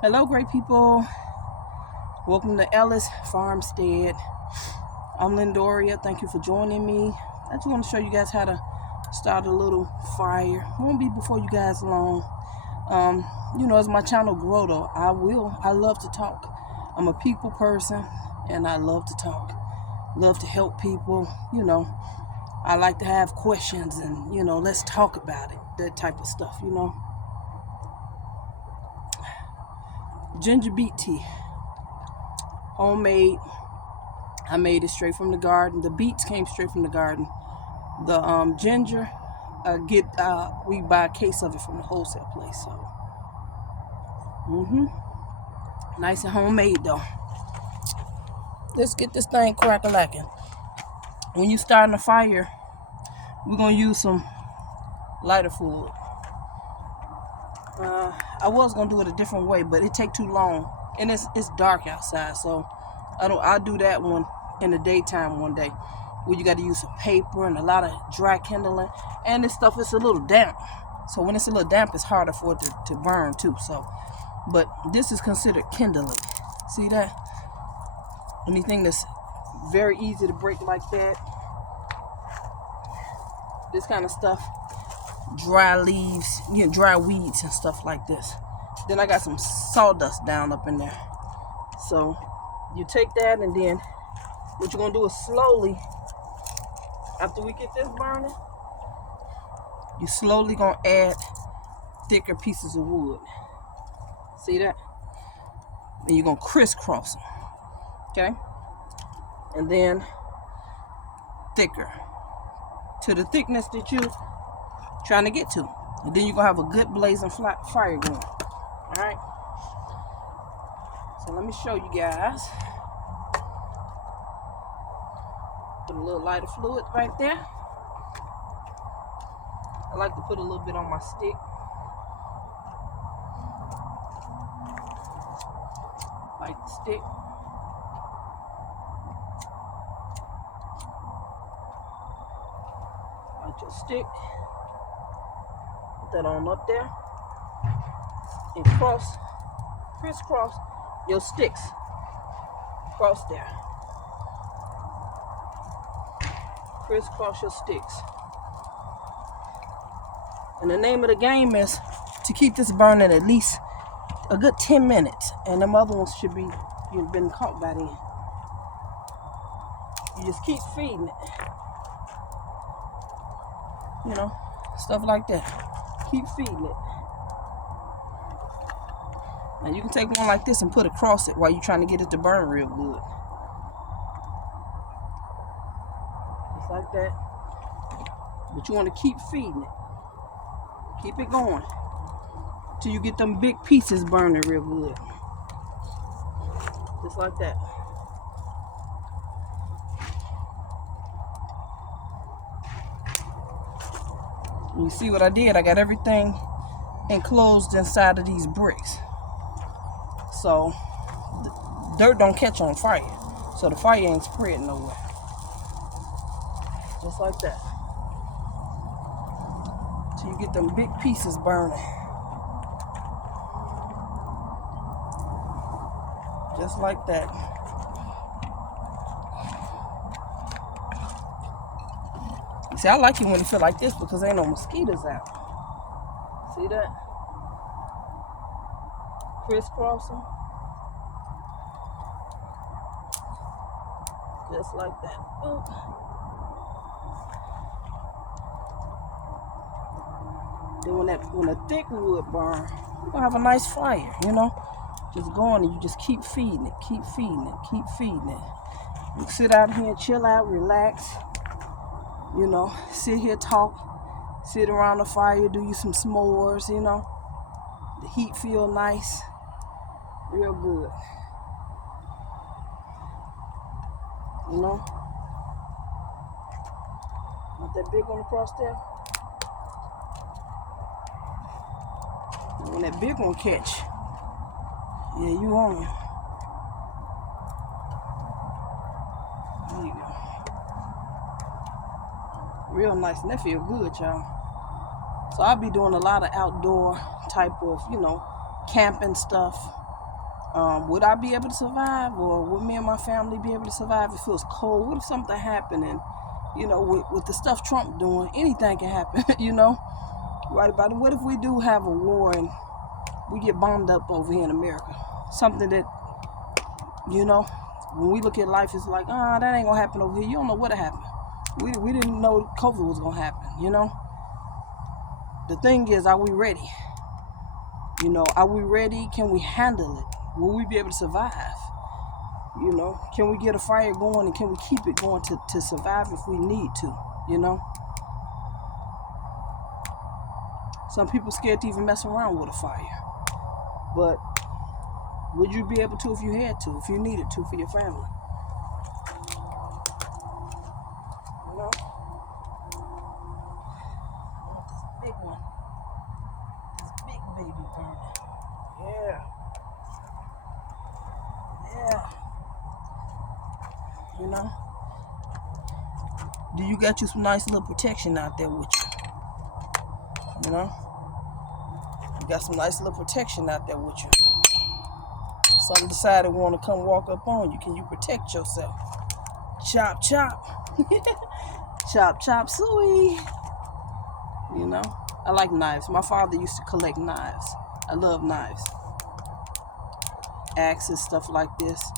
Hello, great people. Welcome to Ellis Farmstead. I'm Lindoria. Thank you for joining me. I just want to show you guys how to start a little fire. Won't be before you guys long. As my channel grow though, I love to talk. I'm a people person and I love to talk. Love to help people. I like to have questions and, let's talk about it. That type of stuff, Ginger beet tea. Homemade. I made it straight from the garden. The beets came straight from the garden. The ginger, we buy a case of it from the wholesale place. So, nice and homemade though. Let's get this thing crack-a-lacking. When you starting a fire, we're gonna use some lighter fluid. I was gonna do it a different way, but it take too long, and it's dark outside, so I'll do that one in the daytime one day, where you got to use some paper and a lot of dry kindling, and this stuff is a little damp. So when it's a little damp, it's harder for it to burn too. So, but this is considered kindling. See that? Anything that's very easy to break like that, this kind of stuff, dry leaves, dry weeds and stuff like this. Then I got some sawdust down up in there. So you take that, and then what you're gonna do is slowly, after we get this burning, you slowly gonna add thicker pieces of wood. See that? And you're gonna crisscross them. Okay? And then thicker to the thickness that you're trying to get to. And then you're gonna have a good blazing fire going. Alright? So let me show you guys. Put a little lighter fluid right there. I like to put a little bit on my stick. Light the stick. Light your stick. Put that on up there. And crisscross your sticks. Cross there. Crisscross your sticks. And the name of the game is to keep this burning at least a good 10 minutes. And them other ones should be, you've been caught by then. You just keep feeding it. Stuff like that. Keep feeding it. Now you can take one like this and put across it while you're trying to get it to burn real good. Just like that. But you want to keep feeding it. Keep it going till you get them big pieces burning real good. Just like that. You see what I did? I got everything enclosed inside of these bricks. So the dirt don't catch on fire. So the fire ain't spreading nowhere. Just like that. Till you get them big pieces burning. Just like that. See, I like it when it feel like this because there ain't no mosquitoes out. See that? Crisscrossing. Just like that. Oop. Then when the thick wood burn, you're gonna have a nice fire, Just going, and you just keep feeding it, keep feeding it, keep feeding it. You can sit out here and chill out, relax. Sit here, talk, sit around the fire, do you some s'mores, The heat feel nice, real good. Not that big one across there. When that big one catch, yeah, you on it. There you go. Real nice, and that feel good, y'all. So I'll be doing a lot of outdoor type of, camping stuff. Would I be able to survive, or would me and my family be able to survive if it was cold? What if something happened? And with the stuff Trump doing, anything can happen. Right about it. What if we do have a war and we get bombed up over here in America? Something that, when we look at life, it's like, that ain't gonna happen over here. You don't know what'll happen. We didn't know COVID was gonna happen. The thing is, are we ready? Are we ready? Can we handle it? Will we be able to survive? Can we get a fire going, and can we keep it going to survive if we need to? Some people scared to even mess around with a fire. But would you be able to if you had to, if you needed to for your family? This big one. This big baby burning. Yeah. Do you got you some nice little protection out there with you? You got some nice little protection out there with you. Something decided want to come walk up on you. Can you protect yourself? Chop, chop. Chop, chop, suey. I like knives. My father used to collect knives. I love knives. Axes, stuff like this.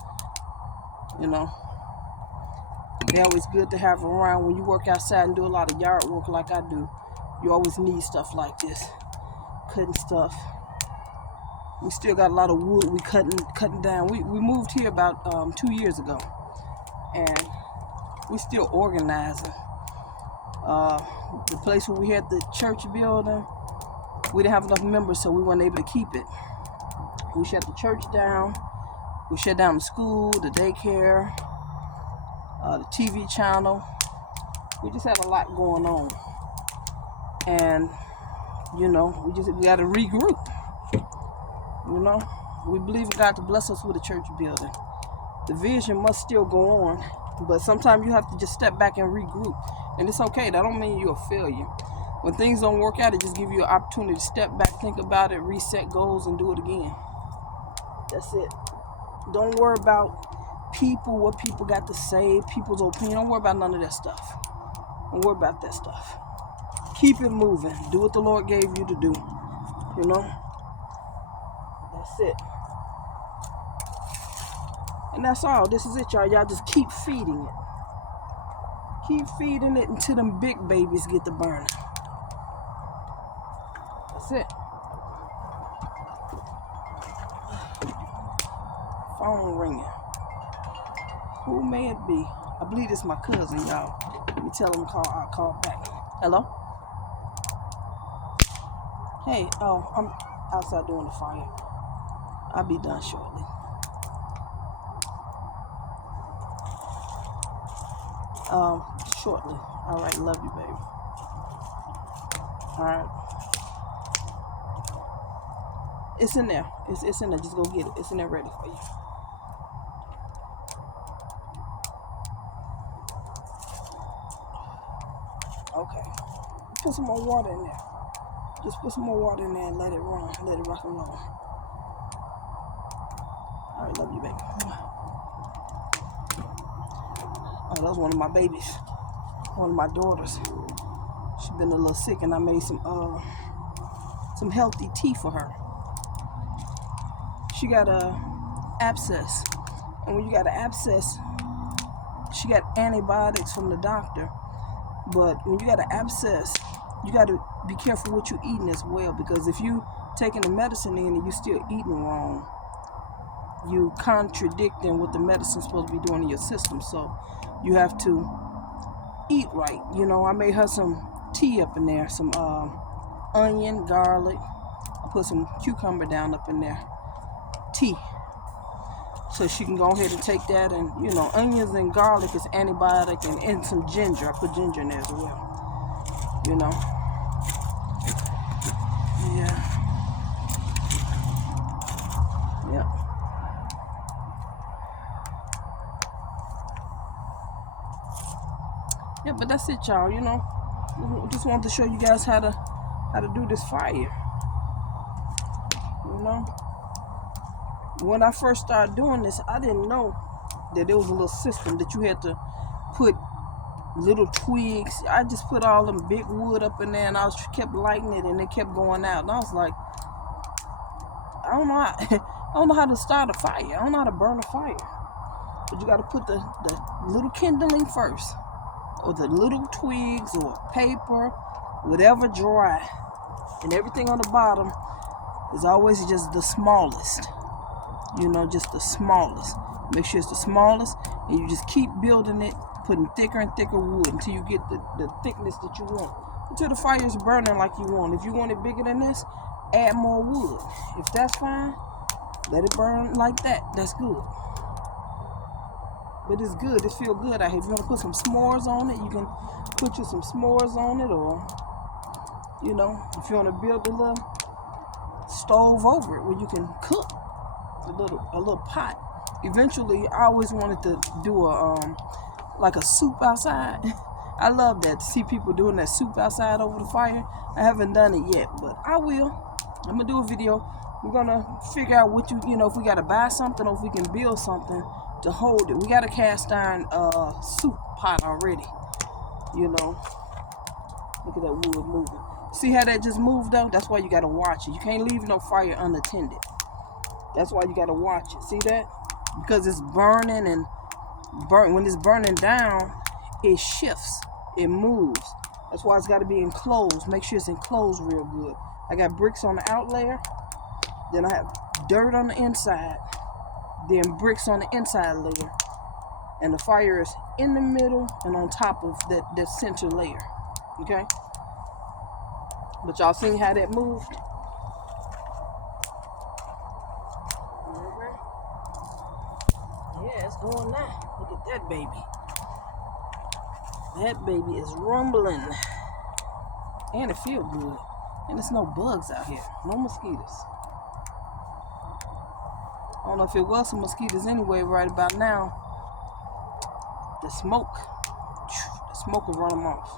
They're always good to have around when you work outside and do a lot of yard work like I do. You always need stuff like this. Cutting stuff. We still got a lot of wood we cutting down. We moved here about 2 years ago. And we still organizing. The place where we had the church building, we didn't have enough members, so we weren't able to keep it. We shut the church down. We shut down the school, the daycare, the TV channel. We just had a lot going on. And, we got to regroup. We believe in God to bless us with a church building. The vision must still go on, but sometimes you have to just step back and regroup. And it's okay. That don't mean you're a failure. When things don't work out, it just gives you an opportunity to step back, think about it, reset goals, and do it again. That's it. Don't worry about people, what people got to say, people's opinion. Don't worry about none of that stuff. Don't worry about that stuff. Keep it moving. Do what the Lord gave you to do. That's it. And that's all. This is it, y'all. Y'all just keep feeding it. Keep feeding it until them big babies get to burning. That's it. Phone ringing. Who may it be? I believe it's my cousin, y'all. Let me tell him I'll call back. Hello? Hey, I'm outside doing the fire. I'll be done shortly. Shortly. All right, love you, baby. All right. It's in there. It's in there. Just go get it. It's in there ready for you. Okay. Put some more water in there. Just put some more water in there and let it run. Let it rock and roll. All right, love you, baby. Oh, that was one of my babies. One of my daughters. She's been a little sick, and I made some healthy tea for her. She got a abscess, and when you got an abscess, she got antibiotics from the doctor. But when you got an abscess, you got to be careful what you're eating as well, because if you taking the medicine in and you still eating wrong, you contradicting what the medicine's supposed to be doing in your system. So you have to eat right. I made her some tea up in there, some onion, garlic. I put some cucumber down up in there. Tea. So she can go ahead and take that, and onions and garlic is antibiotic, and some ginger. I put ginger in there as well. Yeah. Yeah. Yeah, but that's it, y'all. Just wanted to show you guys how to do this fire. know. When I first started doing this, I didn't know that there was a little system that you had to put little twigs. I just put all them big wood up in there, and I kept lighting it, and it kept going out. And I was like, I don't know how to start a fire. I don't know how to burn a fire. But you got to put the little kindling first, or the little twigs, or paper, whatever dry, and everything on the bottom is always just the smallest. You know, just the smallest. Make sure it's the smallest, and you just keep building it, putting thicker and thicker wood until you get the thickness that you want. Until the fire is burning like you want. If you want it bigger than this, add more wood. If that's fine, let it burn like that. That's good. But it's good. It feels good out here. If you want to put some s'mores on it, you can put you some s'mores on it, or, you know, if you want to build a little stove over it where you can cook a little pot. Eventually, I always wanted to do like a soup outside. I love that, to see people doing that soup outside over the fire. I haven't done it yet, but I will. I'm gonna do a video. We're gonna figure out what you know, if we gotta buy something or if we can build something to hold it. We got a cast iron soup pot already. You know, look at that wood moving. See how that just moved though? That's why you gotta watch it. You can't leave no fire unattended. That's why you gotta watch it. See that? Because it's burning and when it's burning down, it shifts, it moves. That's why it's got to be enclosed. Make sure it's enclosed real good. I got bricks on the out layer, then I have dirt on the inside, then bricks on the inside layer, and the fire is in the middle and on top of that center layer. Okay? But y'all seen how that moved? Yeah, it's going now. Look at that baby. That baby is rumbling. And it feels good. And there's no bugs out here. No mosquitoes. I don't know if it was some mosquitoes anyway right about now. The smoke will run them off.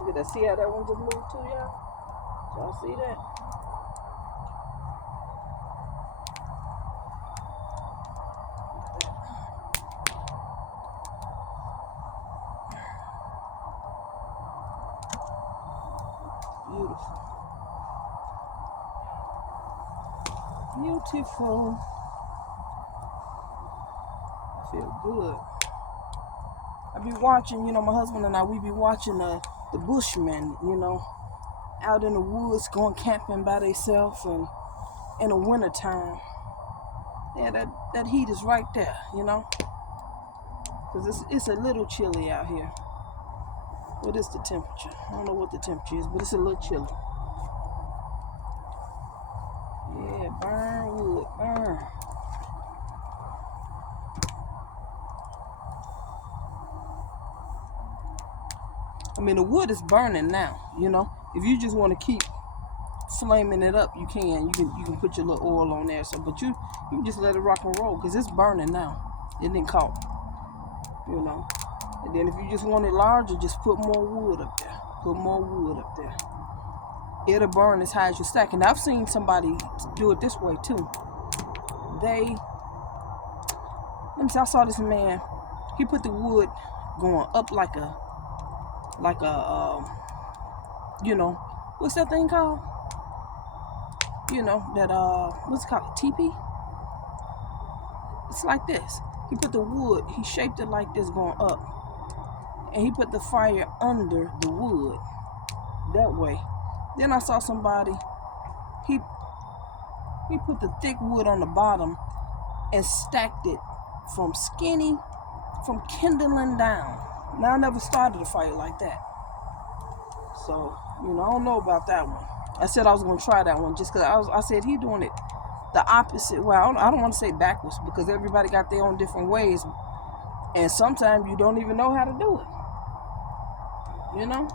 Look at that. See how that one just moved too, y'all? Y'all see that? Beautiful. Beautiful. I feel good. I be watching, you know, my husband and I, we be watching the bushmen, you know, out in the woods going camping by themselves, and in the wintertime. Yeah, that heat is right there, you know, because it's a little chilly out here. What is the temperature? I don't know what the temperature is, but it's a little chilly. Yeah, burn wood, burn. I mean, the wood is burning now, you know. If you just want to keep flaming it up, you can. You can put your little oil on there, so, but you can just let it rock and roll, because it's burning now. It didn't caught, you know. And then if you just want it larger, just put more wood up there. Put more wood up there. It'll burn as high as you stack. And I've seen somebody do it this way too. Let me see, I saw this man. He put the wood going up like a you know, what's that thing called? You know, that what's it called? A teepee? It's like this. He put the wood, he shaped it like this going up. And he put the fire under the wood that way. Then I saw somebody, he put the thick wood on the bottom and stacked it from kindling down. Now, I never started a fire like that. So, you know, I don't know about that one. I said I was going to try that one just because I said he doing it the opposite way. I don't want to say backwards, because everybody got their own different ways. And sometimes you don't even know how to do it. You know?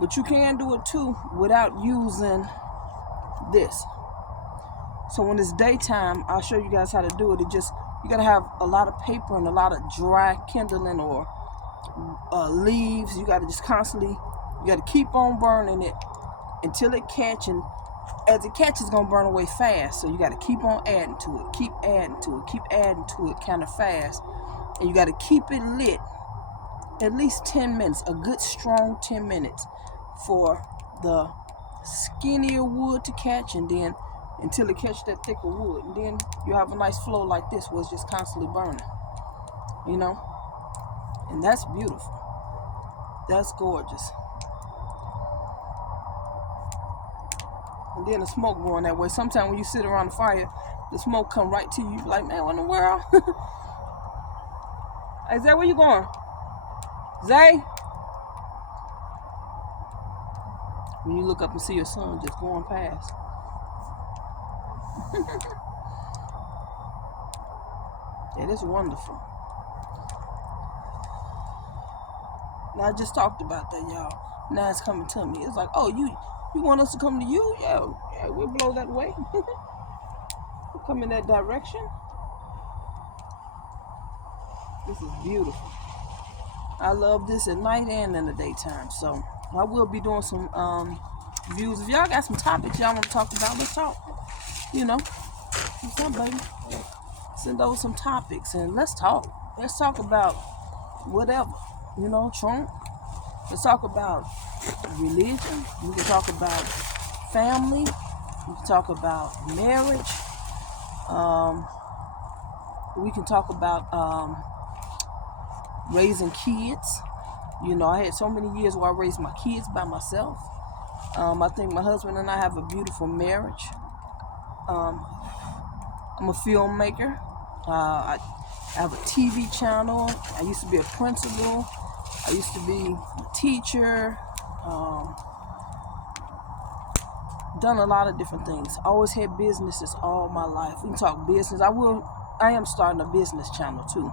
But you can do it too without using this. So when it's daytime, I'll show you guys how to do it. You gotta have a lot of paper and a lot of dry kindling or leaves. You gotta just constantly, you gotta keep on burning it until it catch, and as it catches, it's going to burn away fast. So you got to keep on adding to it, keep adding to it, keep adding to it kind of fast. And you got to keep it lit at least 10 minutes, a good strong 10 minutes for the skinnier wood to catch, and then until it catches that thicker wood. And then you have a nice flow like this where it's just constantly burning, you know? And that's beautiful. That's gorgeous. And then the smoke going that way. Sometimes when you sit around the fire, the smoke come right to you. You be like, man, what in the world? Hey, Zay, where you going? Zay? When you look up and see your son just going past. Yeah, that's wonderful. Now, I just talked about that, y'all. Now it's coming to me. It's like, oh, you want us to come to you? Yeah, we'll blow that way. We'll come in that direction. This is beautiful. I love this at night and in the daytime. So I will be doing some views. If y'all got some topics y'all want to talk about, let's talk. You know, what's up, baby? Send over some topics and let's talk. Let's talk about whatever. You know, Trump. Let's talk about religion. We can talk about family. We can talk about marriage. We can talk about raising kids. You know, I had so many years where I raised my kids by myself. I think my husband and I have a beautiful marriage. I'm a filmmaker. I have a TV channel. I used to be a principal. I used to be a teacher. Done a lot of different things. Always had businesses all my life. We can talk business. I am starting a business channel too.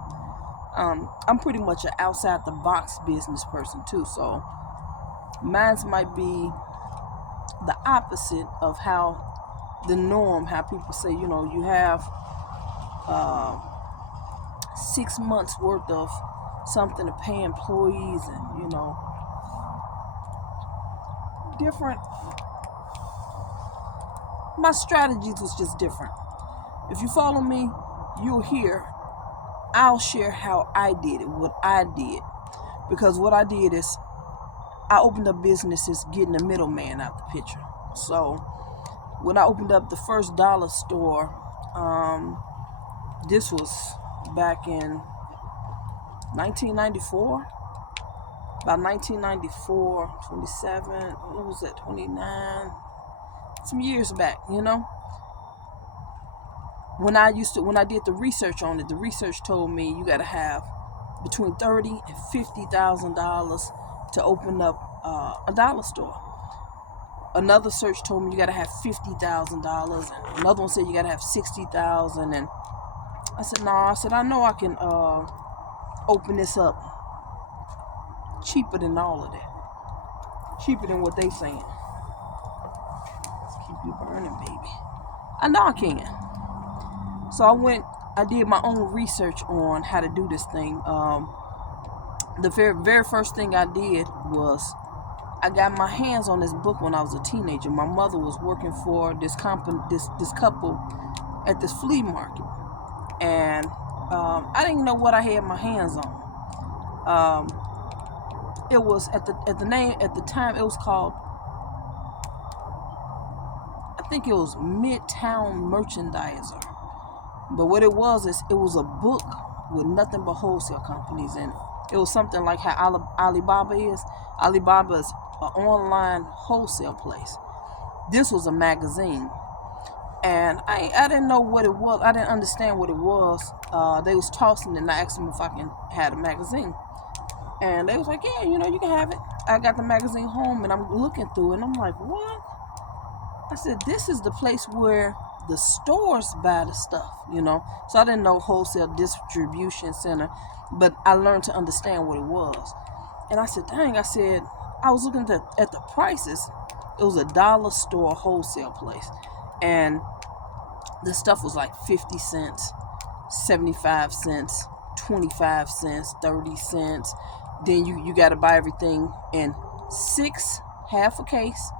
I'm pretty much an outside the box business person too. So mine's might be the opposite of how the norm, how people say, you know, you have 6 months worth of something to pay employees and, you know, different. My strategies was just different. If you follow me, you'll hear I'll share how I did it, what I did. Because what I did is I opened up businesses getting the middleman out the picture. So when I opened up the first dollar store, this was back in 1994. About 1994, 27, what was that, 29? Some years back, you know. When I did the research on it, the research told me you got to have between $30,000 and $50,000 to open up a dollar store. Another search told me you got to have $50,000, and another one said you got to have $60,000. And I said, no. I know I can open this up cheaper than all of that, cheaper than what they saying. Let's keep you burning, baby. I know I can. So I did my own research on how to do this thing. The very first thing I did was I got my hands on this book when I was a teenager. My mother was working for this couple at this flea market, and I didn't know what I had my hands on. It was at the time it was called, I think it was Midtown Merchandiser. But what it was is it was a book with nothing but wholesale companies in it. It was something like how Alibaba is. Alibaba is an online wholesale place. This was a magazine. And I didn't know what it was. I didn't understand what it was. They was tossing it, and I asked them if I can have a magazine. And they was like, yeah, you know, you can have it. I got the magazine home, and I'm looking through it, and I'm like, what? I said, this is the place where the stores buy the stuff, you know. So I didn't know wholesale distribution center, but I learned to understand what it was. And I said, dang, I was looking at the prices. It was a dollar store wholesale place. And the stuff was like 50 cents, 75 cents, 25 cents, 30 cents. Then you got to buy everything in 6, half a case,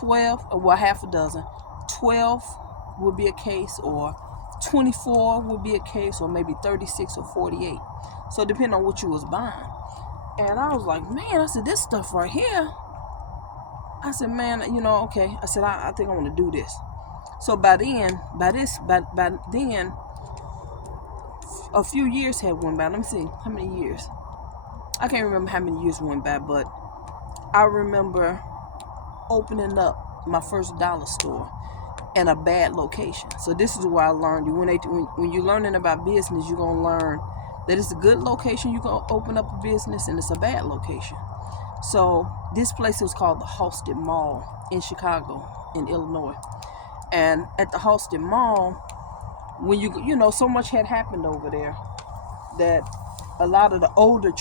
12, well, half a dozen, 12 would be a case, or 24 would be a case, or maybe 36 or 48. So depending on what you was buying. And I was like, man, I said, this stuff right here. I said, man, okay. I said, I think I want to do this. So by then, a few years had went by. Let me see, how many years? I can't remember how many years went by, but I remember opening up my first dollar store in a bad location. So this is where I learned. When you're learning about business, you're going to learn that it's a good location. You can open up a business, and it's a bad location. So this place was called the Halsted Mall in Chicago, in Illinois. And at the Halsted Mall, when so much had happened over there that a lot of the older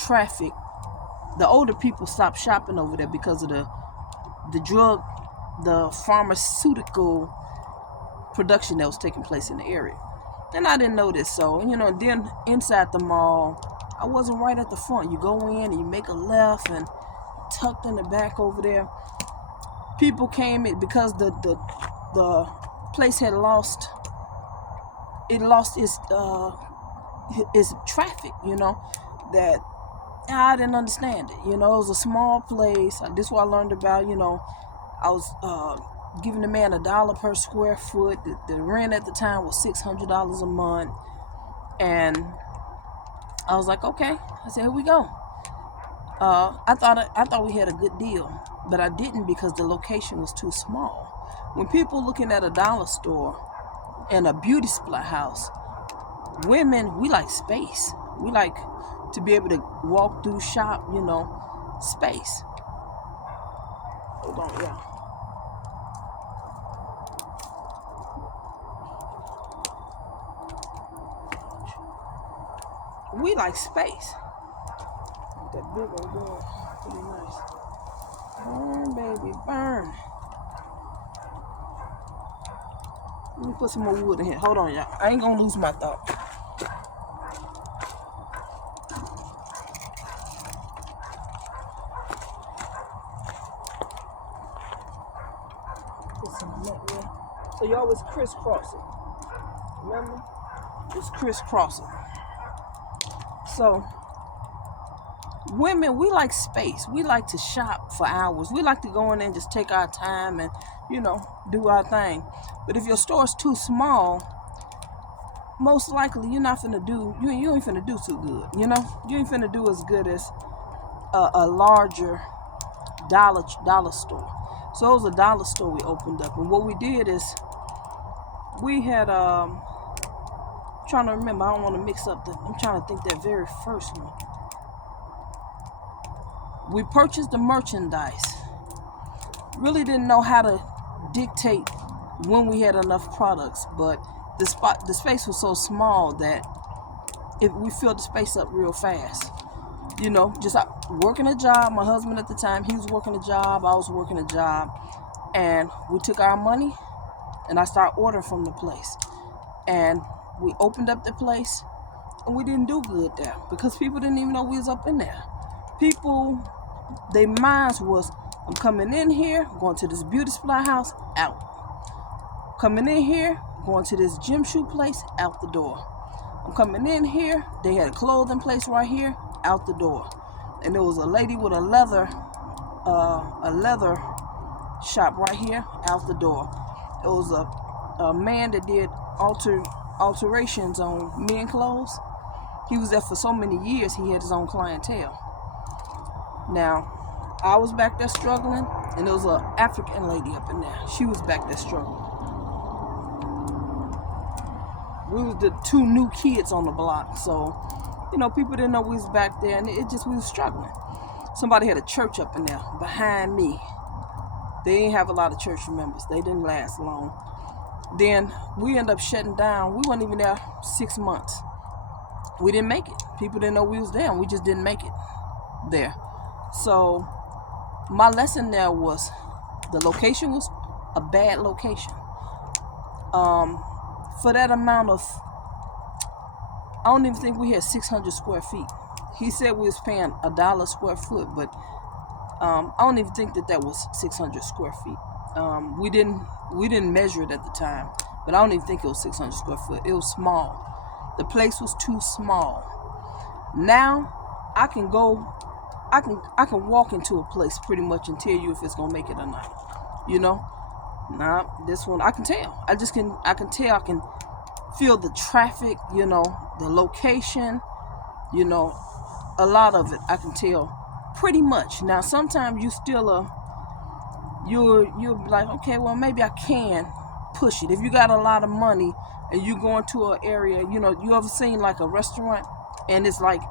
people stopped shopping over there because of the pharmaceutical production that was taking place in the area. And I didn't know this. So, then inside the mall, I wasn't right at the front. You go in and you make a left, and tucked in the back over there, people came in because the place had lost its traffic, that I didn't understand it. It was a small place. This is what I learned about, I was giving the man $1 per square foot. The rent at the time was $600 a month. And I was like, okay. I said, here we go. I thought we had a good deal, but I didn't, because the location was too small. When people looking at a dollar store and a beauty supply house, women, we like space. We like to be able to walk through, shop, space. Hold on, yeah. We like space. That big old girl, pretty nice. Burn, baby, burn. Let me put some more wood in here. Hold on, y'all. I ain't gonna lose my thought. Put some net there. So you always crisscross it. Remember? Just crisscross it. So women, we like space. We like to shop for hours. We like to go in there and just take our time and, do our thing. But if your store is too small, most likely you're not finna do, you ain't finna do too good. You ain't finna do as good as a larger dollar store. So it was a dollar store we opened up. And what we did is we had, trying to remember, I don't want to mix up I'm trying to think that very first one. We purchased the merchandise. Really didn't know how to dictate when we had enough products, but the space was so small that we filled the space up real fast. Just working a job. My husband at the time, he was working a job. I was working a job, and we took our money, and I started ordering from the place, and we opened up the place, and we didn't do good there because people didn't even know we was up in there. People, their minds was, I'm coming in here, going to this beauty supply house, out. Coming in here, going to this gym shoe place, out the door. I'm coming in here, they had a clothing place right here, out the door. And there was a lady with a leather shop right here, out the door. It was a man that did alterations on men clothes. He was there for so many years, he had his own clientele. Now, I was back there struggling, and there was an African lady up in there. She was back there struggling. We was the two new kids on the block, so, people didn't know we was back there, and we was struggling. Somebody had a church up in there behind me. They didn't have a lot of church members. They didn't last long. Then we ended up shutting down. We weren't even there 6 months. We didn't make it. People didn't know we was there, and we just didn't make it there. So my lesson there was the location was a bad location. For that amount of, I don't even think we had 600 square feet. He said we was paying $1 square foot, but I don't even think that was 600 square feet. We didn't measure it at the time, but I don't even think it was 600 square foot. It was small. The place was too small. Now I can walk into a place pretty much and tell you if it's gonna make it or not. You know? Now this one I can tell. I can tell. I can feel the traffic, you know, the location, you know, a lot of it I can tell pretty much. Now sometimes you still you'll be like, okay, well maybe I can push it. If you got a lot of money and you go into an area, you know, you ever seen like a restaurant and it's like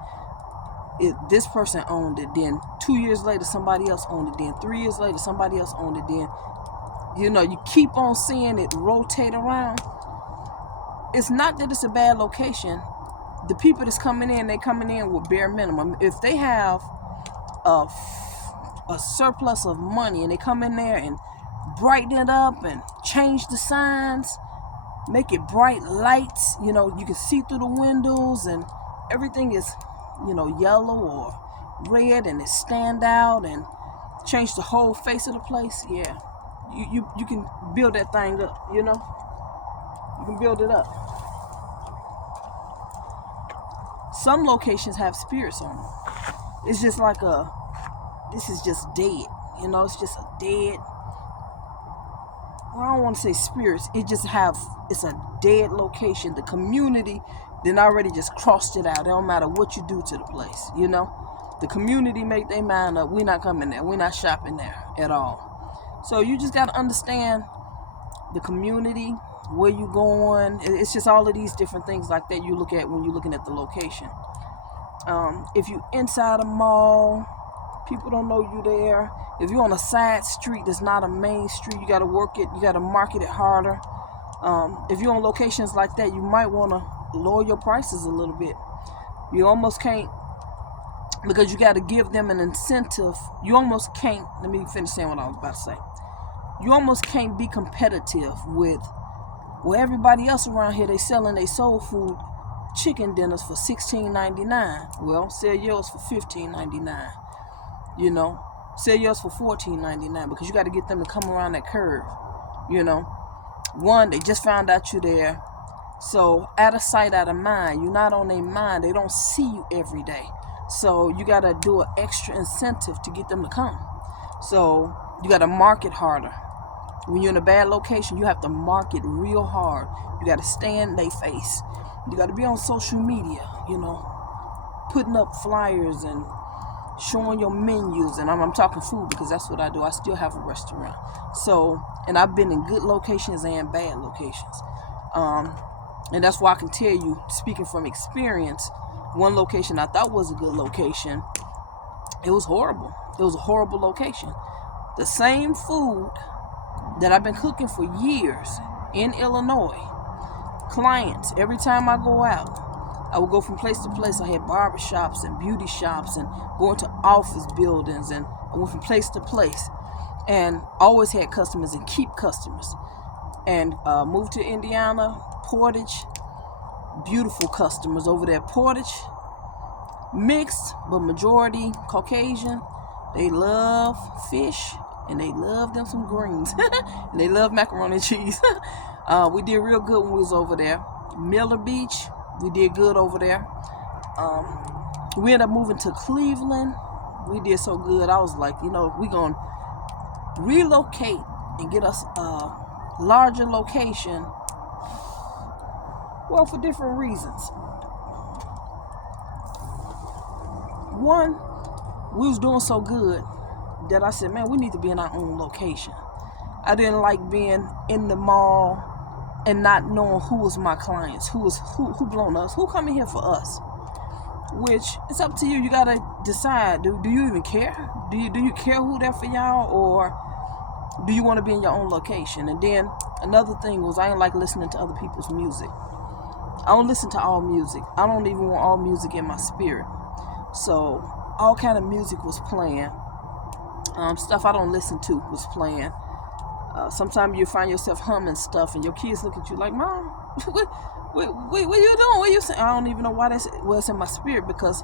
this person owned it, then 2 years later somebody else owned it, then 3 years later somebody else owned it, then you know, you keep on seeing it rotate around. It's not that it's a bad location. The people that's coming in, they coming in with bare minimum. If they have a surplus of money and they come in there and brighten it up and change the signs, make it bright lights, you know, you can see through the windows and everything is, you know, yellow or red and it stand out and change the whole face of the place. Yeah, you can build that thing up, you know, you can build it up. Some locations have spirits on them. It's just like this is just dead, you know, it's just a dead, well, I don't want to say spirits, it's a dead location. The community then already just crossed it out. It don't matter what you do to the place, you know. The community make their mind up. We're not coming there. We're not shopping there at all. So you just got to understand the community, where you going. It's just all of these different things like that you look at when you're looking at the location. If you inside a mall, people don't know you there. If you're on a side street that's not a main street, you got to work it. You got to market it harder. If you're on locations like that, you might want to lower your prices a little bit. You almost can't, because you got to give them an incentive. You almost can't, let me finish saying what I was about to say. You almost can't be competitive with, well, everybody else around here, they selling their soul food chicken dinners for $16.99. Well, sell yours for $15.99. You know, sell yours for $14.99, because you got to get them to come around that curve. You know, one, they just found out you there. So out of sight, out of mind. You're not on their mind. They don't see you every day. So you got to do an extra incentive to get them to come. So you got to market harder. When you're in a bad location, you have to market real hard. You got to stay in their face. You got to be on social media, you know, putting up flyers and showing your menus. And I'm talking food, because that's what I do. I still have a restaurant. So, and I've been in good locations and bad locations. And that's why I can tell you, speaking from experience, one location I thought was a good location, it was horrible. It was a horrible location. The same food that I've been cooking for years in Illinois. Clients, every time I go out, I would go from place to place. I had barbershops and beauty shops and going to office buildings, and I went from place to place and always had customers and keep customers. And moved to Indiana, Portage, beautiful customers over there. Portage, mixed, but majority Caucasian. They love fish and they love them some greens. And they love macaroni and cheese. We did real good when we was over there. Miller Beach, we did good over there. We ended up moving to Cleveland. We did so good. I was like, you know, we gonna relocate and get us a larger location. Well, for different reasons. One, we was doing so good that I said, man, we need to be in our own location. I didn't like being in the mall and not knowing who was my clients, who blown us, who coming here for us. Which, it's up to you. You gotta decide. Do you even care? Do you care who there for y'all, or do you want to be in your own location? And then another thing was, I didn't like listening to other people's music. I don't listen to all music. I don't even want all music in my spirit. So all kind of music was playing. Stuff I don't listen to was playing. Sometimes you find yourself humming stuff and your kids look at you like, Mom, what you doing? What you saying? I don't even know why that's what's in my spirit, because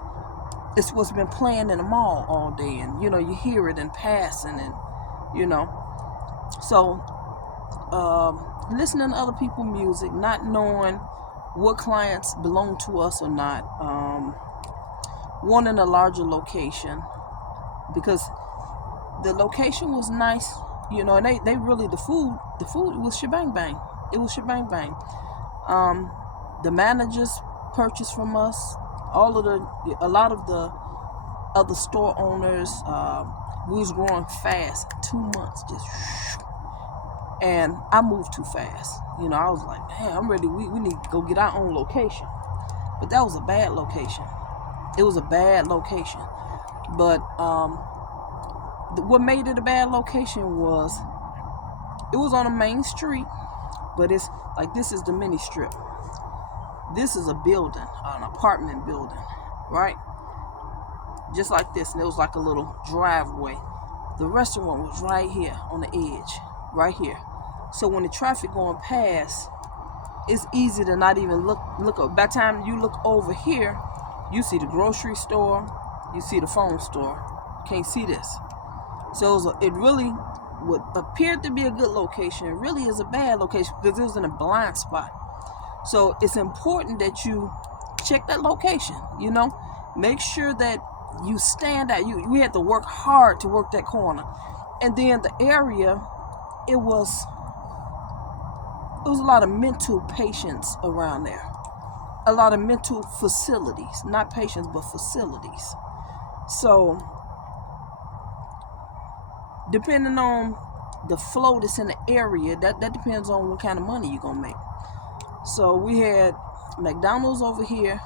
it's what's been playing in the mall all day. And, you know, you hear it in passing, and, you know. So listening to other people's music, not knowing what clients belong to us or not, wanting a larger location, because the location was nice, you know, and they really, the food was shebang bang. It was shebang bang. The managers purchased from us, a lot of the other store owners. We was growing fast, 2 months, just, and I moved too fast. You know, I was like, hey, I'm ready. We need to go get our own location. But that was a bad location. It was a bad location. But what made it a bad location was, it was on a main street, but it's like, this is the mini strip. This is a building, an apartment building, right? Just like this, and it was like a little driveway. The restaurant was right here on the edge, right here. So when the traffic going past, it's easy to not even look up. By the time you look over here, you see the grocery store, you see the phone store. Can't see this. So it really, what appeared to be a good location, really is a bad location, because it was in a blind spot. So it's important that you check that location, you know, make sure that you stand out. We had to work hard to work that corner. And then the area, it was a lot of mental patients around there. A lot of mental facilities, not patients, but facilities. So depending on the flow that's in the area, that depends on what kind of money you're gonna make. So we had McDonald's over here,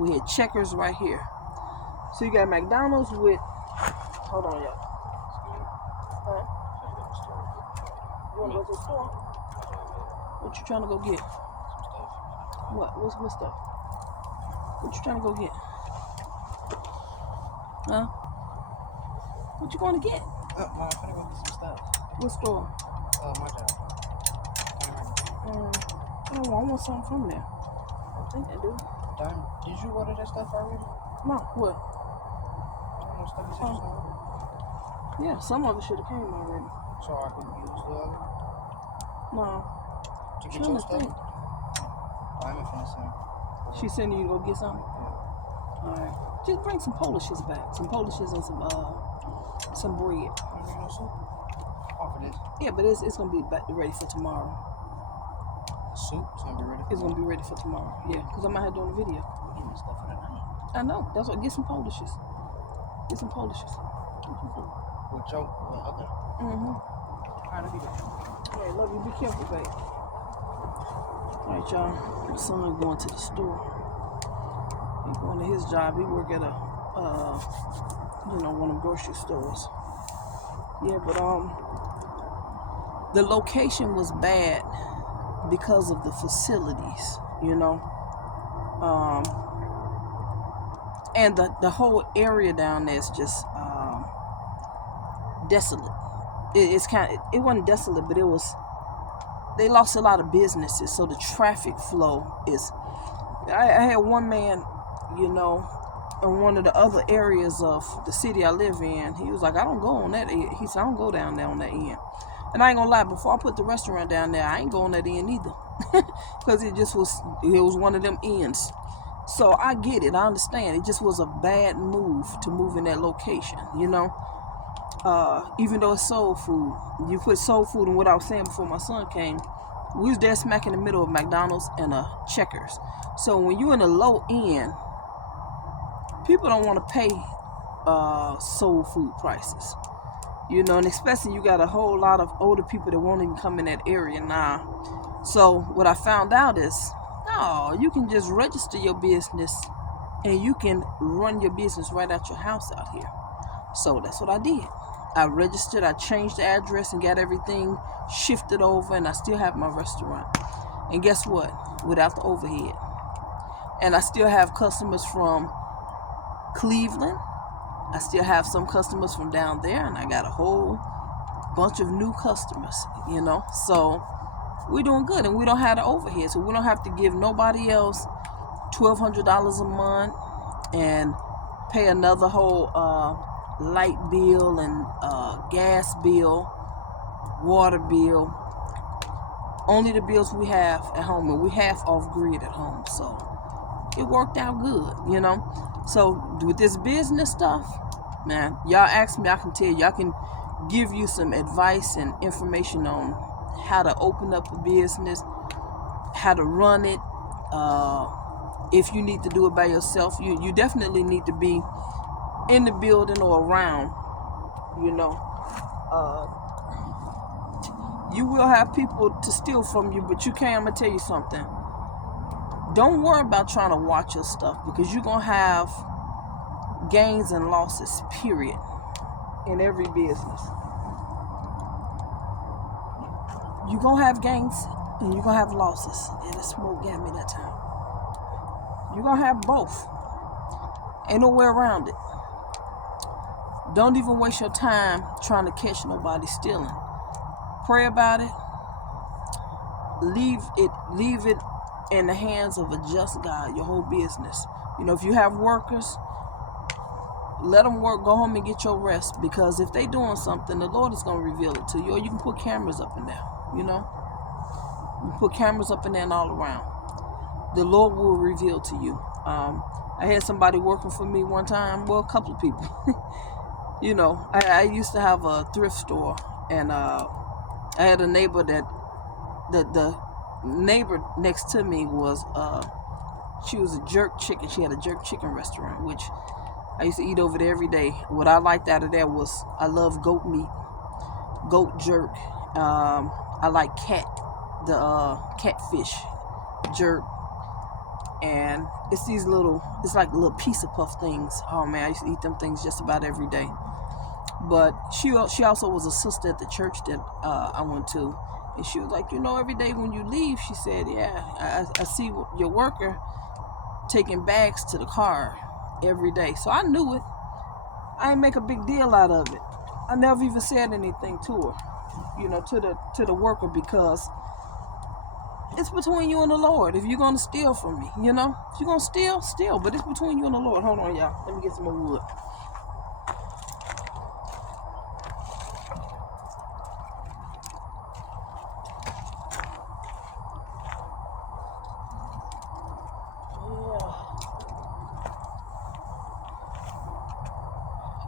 we had Checkers right here. So you got McDonald's with, hold on, y'all. Huh? You wanna go to the store? What you trying to go get? What stuff? What you trying to go get? Huh? What you going to get? I'm gonna go get some stuff. What store? My job. I want something from there. I think I do. Did you order that stuff already? No, what? I don't know, stuff you said you ordered. Yeah, some of it should have came already. So I could use the other? No. To get your stuff? I'm finna send. She sending you to go get something? Yeah. Alright. Just bring some Polishes back. Some Polishes and some bread. You need no soup? Off of this. Yeah, but it's gonna be ready for tomorrow. Soup's gonna be ready for It's gonna be ready for tomorrow. Yeah, because I'm out here doing a video. We getting stuff for the night. I know. That's what. Get some Polishes. Get some Polishes. With Joe? Okay. Alright, I'll be there. Alright, love you. Be careful, babe. Alright, y'all. My son going to the store. He going to his job. He work at one of the grocery stores. Yeah, but the location was bad because of the facilities, you know. And the whole area down there is just desolate. It wasn't desolate, but they lost a lot of businesses, so the traffic flow is. I had one man, you know, in one of the other areas of the city I live in. He was like, I don't go on that end. He said, I don't go down there on that end. And I ain't gonna lie, before I put the restaurant down there, I ain't going that end either. Because it was one of them ends. So I get it, I understand. It just was a bad move to move in that location, you know. Even though it's soul food, you put soul food in what I was saying before my son came. We was there smack in the middle of McDonald's and Checkers. So when you in a low end, people don't want to pay soul food prices, you know, and especially you got a whole lot of older people that won't even come in that area now. So what I found out is, no, you can just register your business and you can run your business right out your house out here. So that's what I did. I registered, I changed the address and got everything shifted over, and I still have my restaurant. And guess what? Without the overhead. And I still have customers from Cleveland. I still have some customers from down there, and I got a whole bunch of new customers, you know. So we're doing good, and we don't have the overhead, so we don't have to give nobody else $1,200 a month and pay another whole light bill and gas bill. water bill, only the bills we have at home, and we half off grid at home, so it worked out good, you know. So with this business stuff, man, y'all ask me, I can tell you, I can give you some advice and information on how to open up a business, how to run it. If you need to do it by yourself, you definitely need to be in the building or around, you know. You will have people to steal from you, but you can't. I'm gonna tell you something. Don't worry about trying to watch your stuff, because you're gonna have gains and losses, period, in every business. You're gonna have gains and you're gonna have losses. And the smoke got me that time. You're gonna have both. Ain't no way around it. Don't even waste your time trying to catch nobody stealing. Pray about it. Leave it in the hands of a just God, your whole business. You know, if you have workers, let them work, go home and get your rest, because if they doing something, the Lord is going to reveal it to you. Or you can put cameras up in there, you know. You can put cameras up in there and all around. The Lord will reveal to you. I had somebody working for me one time, well, a couple of people. You know, I used to have a thrift store, and I had a neighbor that the neighbor next to me was she was a jerk chicken. She had a jerk chicken restaurant, which I used to eat over there every day. What I liked out of there was, I love goat meat, goat jerk. I like catfish jerk, and it's like little pizza puff things. Oh man, I used to eat them things just about every day. But she also was a sister at the church that I went to. And she was like, you know, every day when you leave, she said, yeah, I see your worker taking bags to the car every day. So I knew it. I didn't make a big deal out of it. I never even said anything to her, you know, to the worker, because it's between you and the Lord. If you're going to steal from me, you know, if you're going to steal, but it's between you and the Lord. Hold on, y'all. Let me get some more wood.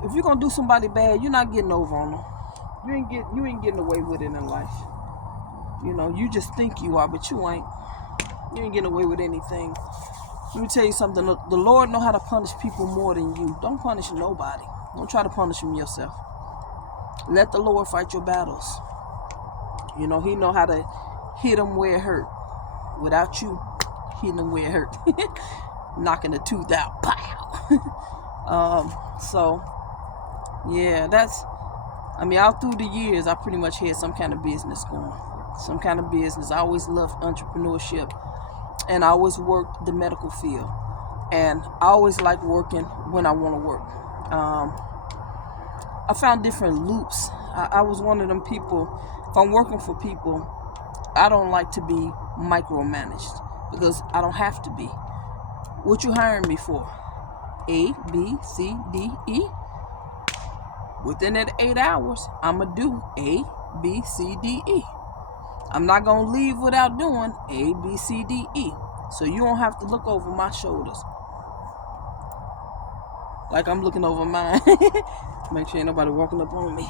If you're gonna do somebody bad, you're not getting over on them. You ain't getting away with it in life. You know, you just think you are, but you ain't. You ain't getting away with anything. Let me tell you something. The Lord know how to punish people more than you. Don't punish nobody. Don't try to punish them yourself. Let the Lord fight your battles. You know, He know how to hit them where it hurt, without you hitting them where it hurt. Knocking the tooth out. Pow. So. Yeah, all through the years, I pretty much had some kind of business going. Some kind of business. I always loved entrepreneurship, and I always worked the medical field. And I always like working when I want to work. I found different loops. I was one of them people, if I'm working for people, I don't like to be micromanaged, because I don't have to be. What you hiring me for? A, B, C, D, E? Within that 8 hours, I'm going to do A, B, C, D, E. I'm not going to leave without doing A, B, C, D, E. So you don't have to look over my shoulders like I'm looking over mine. Make sure ain't nobody walking up on me.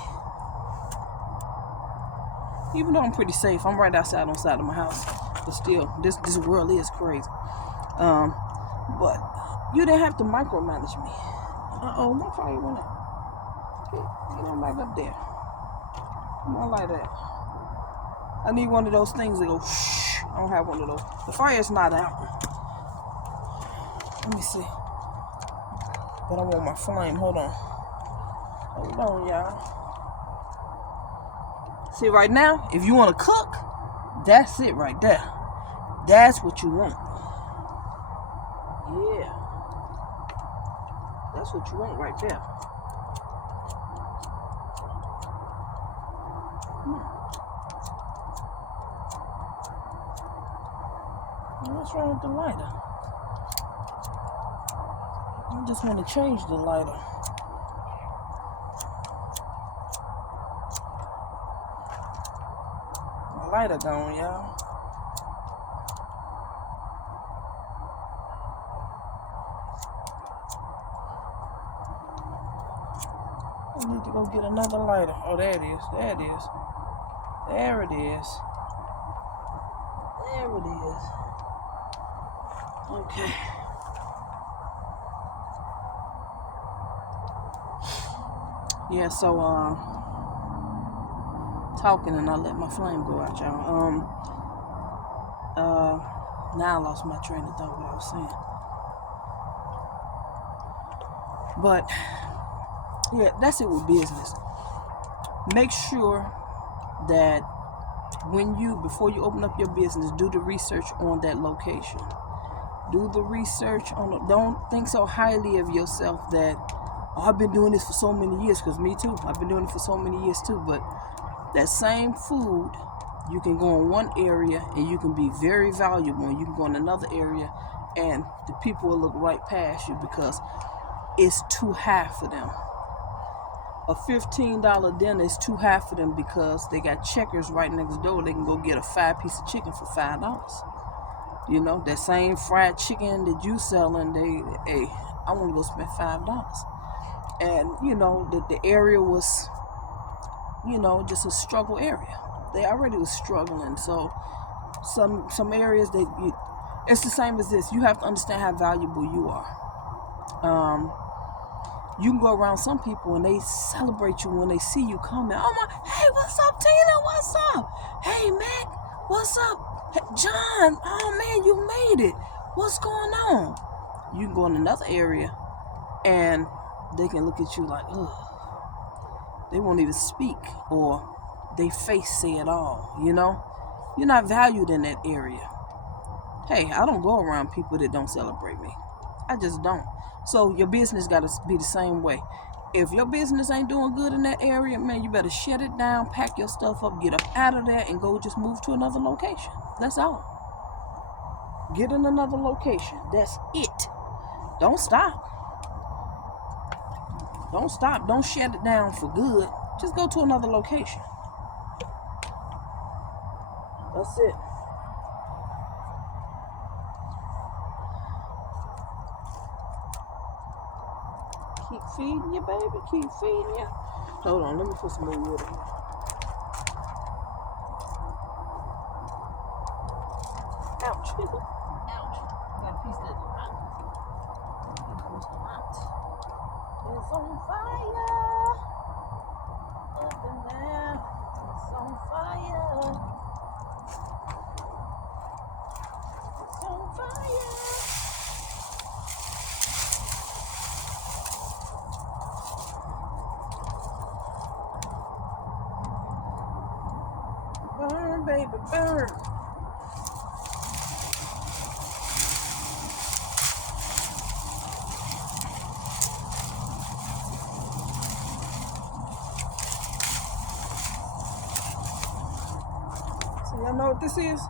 Even though I'm pretty safe, I'm right outside on the side of my house. But still, this world is crazy. But you didn't have to micromanage me. Uh-oh, my fire went out. Get on back up there. Come on, like that. I need one of those things that go shh. I don't have one of those. The fire's not out. Let me see. But I want my flame. Hold on. Hold on, y'all. See, right now, if you want to cook, that's it right there. That's what you want. Yeah. That's what you want right there. What's wrong with the lighter? I just want to change the lighter. lighter gone, y'all. I need to go get another lighter. Oh, there it is. There it is. There it is. There it is. Okay. Yeah, so talking and I let my flame go out, y'all. Now I lost my train of thought what I was saying. But yeah, that's it with business. Make sure that before you open up your business, do the research on that location. Do the research on. Don't think so highly of yourself that, oh, I've been doing this for so many years. Because me too. I've been doing it for so many years too. But that same food, you can go in one area and you can be very valuable. And you can go in another area and the people will look right past you because it's too high for them. A $15 dinner is too high for them because they got Checkers right next door. They can go get a 5-piece of chicken for $5. You know, that same fried chicken that you selling, hey, I want to go spend $5. And, you know, the area was, you know, just a struggle area. They already was struggling. So some areas it's the same as this. You have to understand how valuable you are. You can go around some people and they celebrate you when they see you coming. Oh my, hey, what's up, Tina? What's up? Hey, Mac, what's up? Hey, John, oh man, you made it. What's going on? You can go in another area and they can look at you like, ugh. They won't even speak or they face say it all, you know? You're not valued in that area. Hey, I don't go around people that don't celebrate me. I just don't. So your business got to be the same way. If your business ain't doing good in that area, man, you better shut it down, pack your stuff up, get up out of there, and go just move to another location. That's all. Get in another location. That's it. Don't stop. Don't stop. Don't shut it down for good. Just go to another location. That's it. Keep feeding you, baby. Keep feeding you. Hold on. Let me put some more water here. Ouch. Ouch. Got a piece that's hot. It's on fire. Up in there. It's on fire. It's on fire. Burn, baby, burn. So y'all know what this is?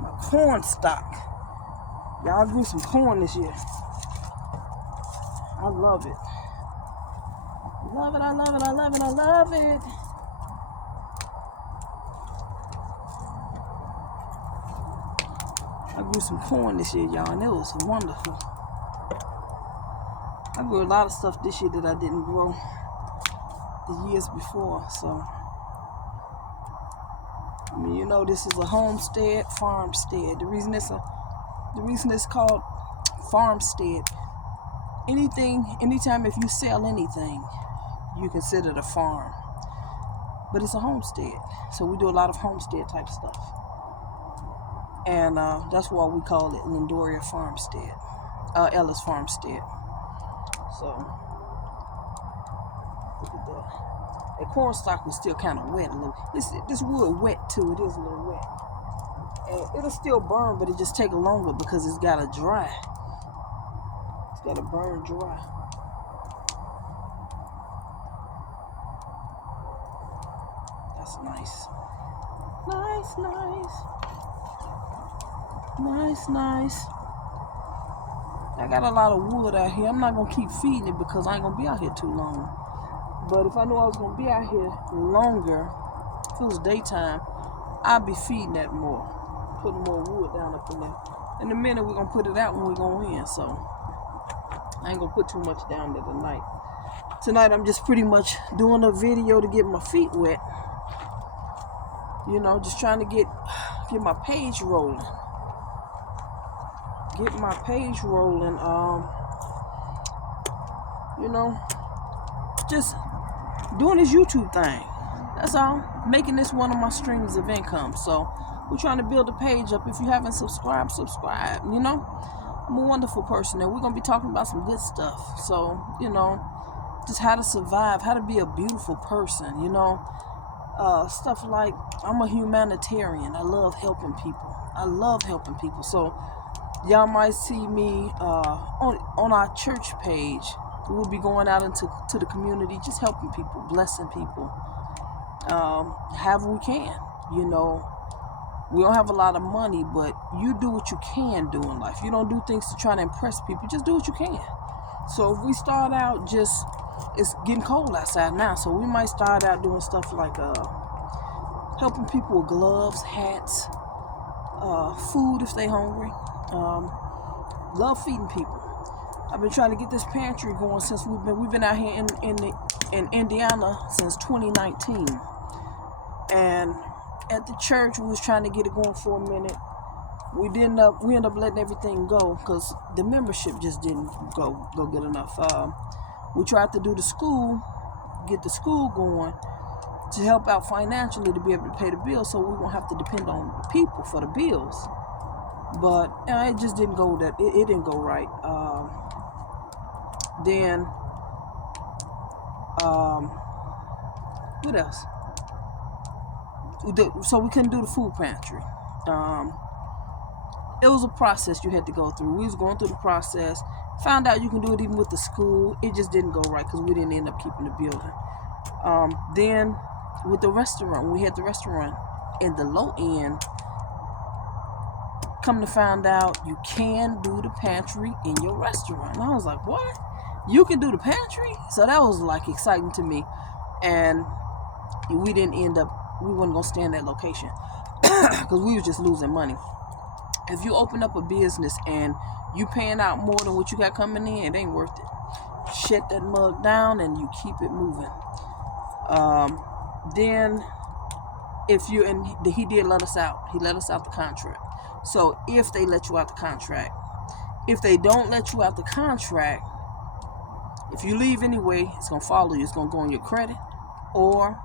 My corn stock. Y'all grew some corn this year. I love it. Love it, I love it, I love it, I love it. I grew some corn this year, y'all, and it was wonderful. I grew a lot of stuff this year that I didn't grow the years before, so. I mean, you know, this is a homestead, farmstead. The reason it's called farmstead, anytime if you sell anything, you consider it a farm. But it's a homestead, so we do a lot of homestead type stuff. And that's why we call it Lindoria Farmstead, Ellis Farmstead. So, look at that. The corn stalk was still kind of wet a little. This wood wet too. It is a little wet. And it'll still burn, but it just take longer because it's got to dry. It's got to burn dry. That's nice. Nice, nice. Nice, nice. I got a lot of wood out here. I'm not going to keep feeding it because I ain't going to be out here too long. But if I knew I was going to be out here longer, if it was daytime, I'll be feeding that more, putting more wood down up in there. In a minute, we're gonna put it out when we go in, so I ain't gonna put too much down there tonight. Tonight, I'm just pretty much doing a video to get my feet wet. You know, just trying to get my page rolling. Get my page rolling. You know, just doing this YouTube thing. That's all. Making this one of my streams of income. So we're trying to build a page up. If you haven't subscribed, subscribe. You know, I'm a wonderful person, and we're gonna be talking about some good stuff. So, you know, just how to survive, how to be a beautiful person. You know, stuff like, I'm a humanitarian. I love helping people. I love helping people. So y'all might see me on our church page. We'll be going out into the community, just helping people, blessing people, however we can. You know, we don't have a lot of money, but you do what you can do in life. You don't do things to try to impress people. Just do what you can. So if we start out it's getting cold outside now, so we might start out doing stuff like helping people with gloves, hats, food if they hungry. Love feeding people. I've been trying to get this pantry going since we've been out here in Indiana since 2019. And at the church, we was trying to get it going for a minute. We ended up letting everything go because the membership just didn't go good enough. We tried to do get the school going to help out financially to be able to pay the bills, so we won't have to depend on people for the bills. But it just didn't go it didn't go right. Then what else? So we couldn't do the food pantry. It was a process you had to go through. We was going through the process. Found out you can do it even with the school. It just didn't go right because we didn't end up keeping the building. Then with the restaurant, we had the restaurant in the low end. Come to find out you can do the pantry in your restaurant. And I was like, what? You can do the pantry? So that was like exciting to me. And we wasn't gonna stay in that location because we was just losing money. If you open up a business and you paying out more than what you got coming in, it ain't worth it. Shut that mug down and you keep it moving. Then he did let us out. He let us out the contract. So if they let you out the contract, if they don't let you out the contract, if you leave anyway, it's gonna follow you. It's gonna go on your credit, or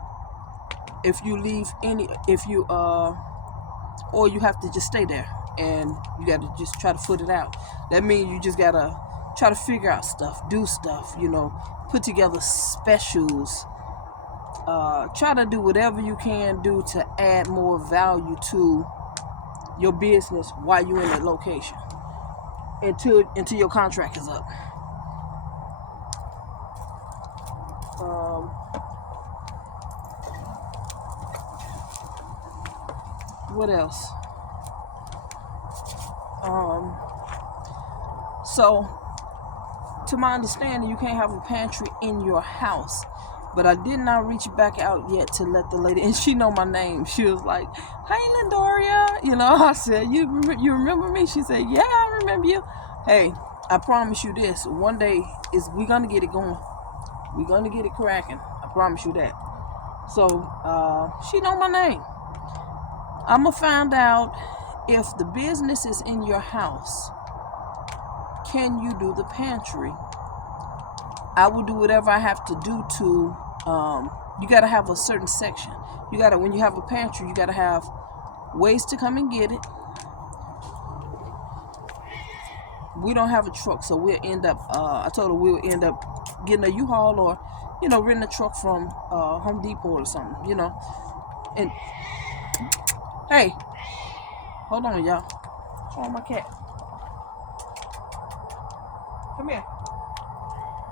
if you leave or you have to just stay there and you got to just try to foot it out. That means you just gotta try to figure out stuff, do stuff, you know, put together specials, try to do whatever you can do to add more value to your business while you're in that location until your contract is up. What else? So, to my understanding, you can't have a pantry in your house. But I did not reach back out yet to let the lady, and she know my name. She was like, "Hey, Lindoria." You know, I said, "You remember me?" She said, "Yeah, I remember you." Hey, I promise you this: one day we gonna get it going. We're gonna get it cracking. I promise you that. So she know my name. I'ma find out if the business is in your house. Can you do the pantry? I will do whatever I have to do to. You gotta have a certain section. When you have a pantry, you gotta have ways to come and get it. We don't have a truck, so we'll end up. I told her we'll end up getting a U-Haul or, renting a truck from Home Depot or something. And hey, hold on, y'all. Oh, my cat. Come here.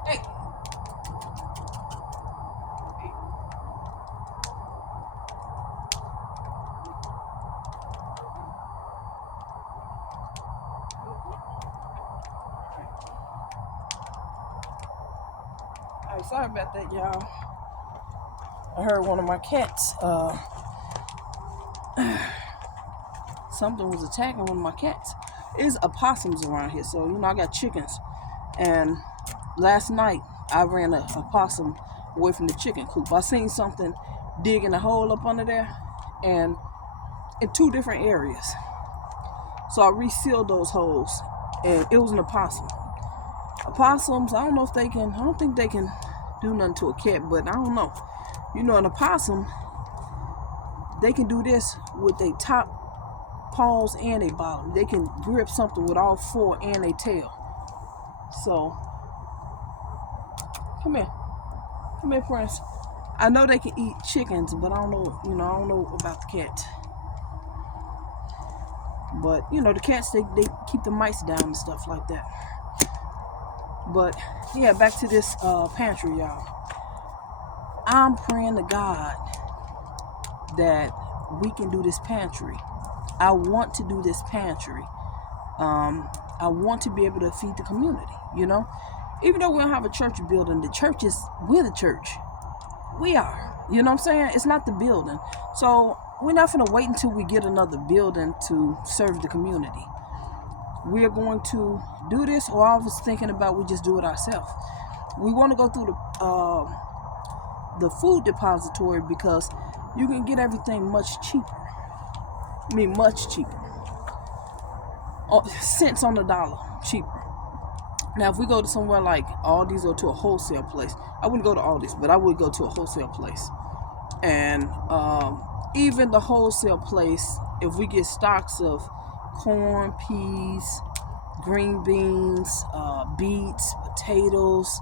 Hey. Alright, sorry about that, y'all. I heard one of my cats something was attacking one of my cats. There's opossums around here, so you know I got chickens. And last night I ran a possum away from the chicken coop. I seen something digging a hole up under there, and in 2 different areas. So I resealed those holes, and it was an opossum. Opossums, I don't think they can do nothing to a cat, but I don't know. You know, an opossum, they can do this with their top paws and their bottom. They can grip something with all 4 and their tail. So, come here, Prince. I know they can eat chickens, but I don't know about the cat. But you know, the cats, they keep the mice down and stuff like that. But yeah, back to this pantry, y'all. I'm praying to God that we can do this pantry. I want to do this pantry. I want to be able to feed the community, you know. Even though we don't have a church building, we're the church. We are. You know what I'm saying? It's not the building. So we're not going to wait until we get another building to serve the community. We are going to do this, or I was thinking about we just do it ourselves. We want to go through the food depository because you can get everything much cheaper. I mean, much cheaper. Cents on the dollar cheaper. Now, if we go to somewhere like Aldi's or to a wholesale place, I wouldn't go to Aldi's, but I would go to a wholesale place. And even the wholesale place, if we get stocks of corn, peas, green beans, beets, potatoes,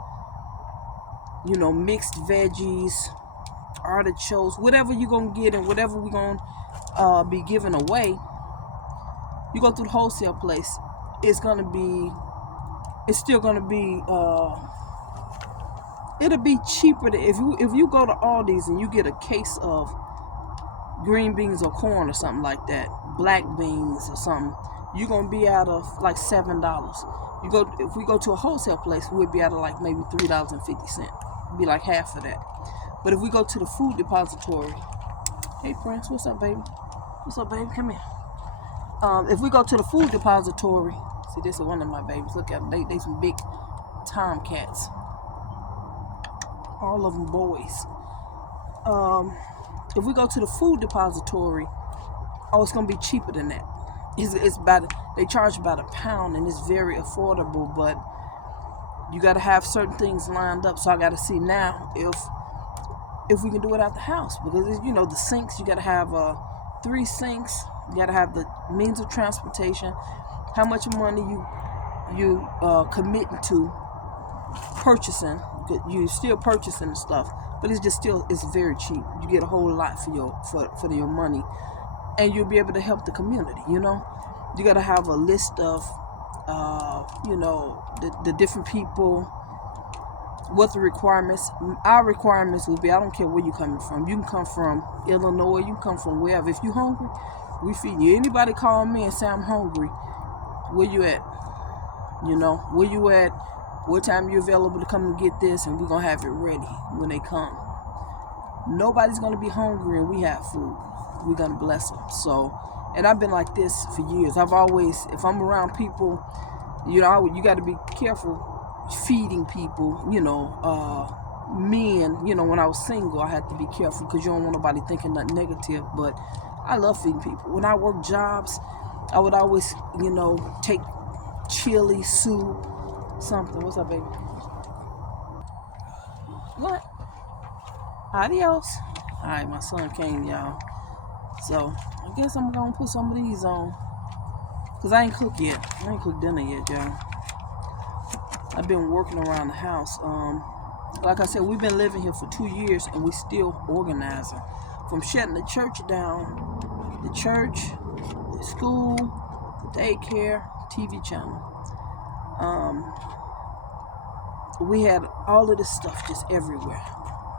you know, mixed veggies, artichokes, whatever you're going to get and whatever we're going to be giving away, you go through the wholesale place, it's still going to be, it'll be cheaper if you go to Aldi's and you get a case of green beans or corn or something like that, black beans or something, you're gonna be out of like $7. If we go to a wholesale place, we'd be out of like maybe $3.50. Be like half of that. But if we go to the food depository, hey Prince, what's up, baby? What's up, baby? Come here. If we go to the food depository, see, this is one of my babies. Look at them. They some big tomcats. All of them boys. If we go to the food depository, it's gonna be cheaper than that. They charge about £1, and it's very affordable, but you got to have certain things lined up. So I got to see now if we can do it out the house, because you know the sinks, you got to have 3 sinks. You got to have the means of transportation. How much money you committing to purchasing? You still purchasing the stuff, but it's very cheap. You get a whole lot for your money, and you'll be able to help the community. You know, you got to have a list of you know, the different people, what the requirements. Our requirements will be, I don't care where you're coming from. You can come from Illinois, you can come from wherever. If you're hungry, we feed you. Anybody call me and say I'm hungry, where you at? You know, where you at? What time you available to come and get this, and we're going to have it ready when they come. Nobody's going to be hungry and we have food. We're going to bless them. So, and I've been like this for years. I've always, if I'm around people, you know, you got to be careful feeding people, you know, men, you know, when I was single, I had to be careful because you don't want nobody thinking nothing negative, but I love feeding people. When I worked jobs, I would always, you know, take chili, soup, something. What's up, baby? What? Adios. All right, my son came, y'all. So, I guess I'm going to put some of these on. Because I ain't cooked yet. I ain't cooked dinner yet, y'all. I've been working around the house. Like I said, we've been living here for 2 years, and we still organizing. From shutting the church down, the church, the school, the daycare, TV channel. We had all of this stuff just everywhere,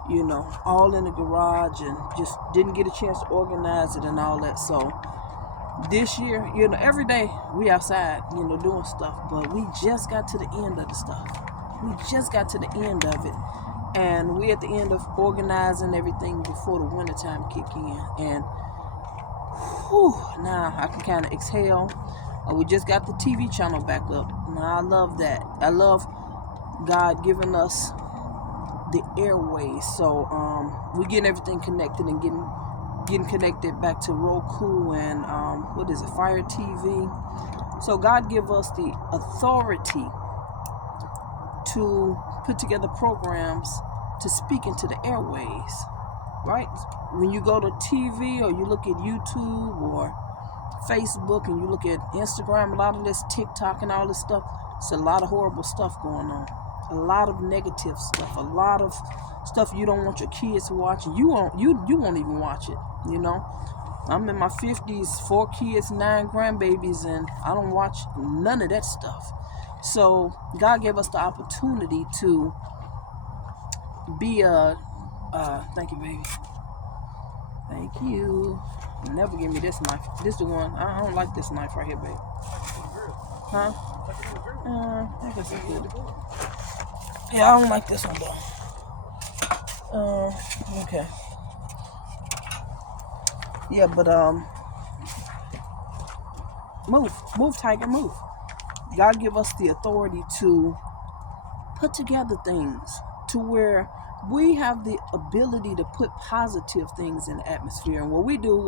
you know, all in the garage, and just didn't get a chance to organize it and all that. So this year, you know, every day we outside, you know, doing stuff, but we just got to the end of the stuff. We just got to the end of it, and we at the end of organizing everything before the wintertime kick in. And Whew, now I can kind of exhale. We just got the TV channel back up. Now I love that. I love God giving us the airways. So we're getting everything connected and getting connected back to Roku and what is it, Fire TV. So God give us the authority to put together programs to speak into the airways, right? When you go to TV or you look at YouTube or Facebook and you look at Instagram, a lot of this TikTok and all this stuff, it's a lot of horrible stuff going on. A lot of negative stuff, a lot of stuff you don't want your kids to watch. You won't even watch it, you know. I'm in my 50s, 4 kids, 9 grandbabies, and I don't watch none of that stuff. So God gave us the opportunity to be thank you, baby. Thank you. Never give me this knife. This the one. I don't like this knife right here, baby. Huh? I guess it's good. Yeah, I don't like this one though. Okay. Yeah, but move, Tiger, move. God give us the authority to put together things to where we have the ability to put positive things in the atmosphere. And what